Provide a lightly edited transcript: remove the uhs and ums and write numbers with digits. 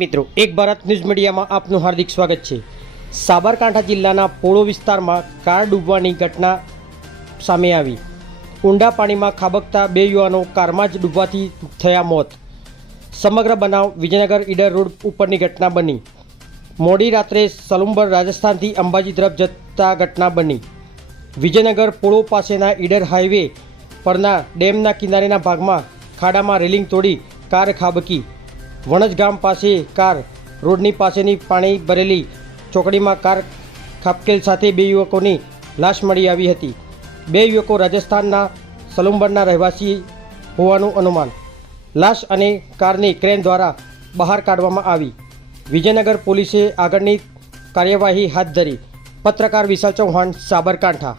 મિત્રો, એક ભારત ન્યૂઝ મીડિયામાં આપનું હાર્દિક સ્વાગત છે। સાબરકાંઠા જિલ્લાના પોળો વિસ્તારમાં કાર ડૂબવાની ઘટના સામે આવી। ઊંડા પાણીમાં ખાબકતા બે યુવાનો કારમાં જ ડૂબવાથી થયા મોત। સમગ્ર બનાવ વિજયનગર ઈડર રોડ ઉપરની ઘટના બની। મોડી રાત્રે સલુંબર રાજસ્થાનથી અંબાજી તરફ જતા ઘટના બની। વિજયનગર પોળો પાસેના ઈડર હાઈવે પરના ડેમના કિનારેના ભાગમાં ખાડામાં રેલિંગ તોડી કાર ખાબકી। વણજ ગામ પાસે કાર રોડની પાસેની પાણી ભરેલી ચોકડીમાં કાર ખાબકેલ સાથે બે યુવકોની લાશ મળી આવી હતી। બે યુવકો રાજસ્થાનના સલુંબરના રહેવાસી હોવાનું અનુમાન। લાશ અને કારની ક્રેન દ્વારા બહાર કાઢવામાં આવી। વિજયનગર પોલીસે આગળની કાર્યવાહી હાથ ધરી। પત્રકાર વિશાલ ચૌહાણ, સાબરકાંઠા।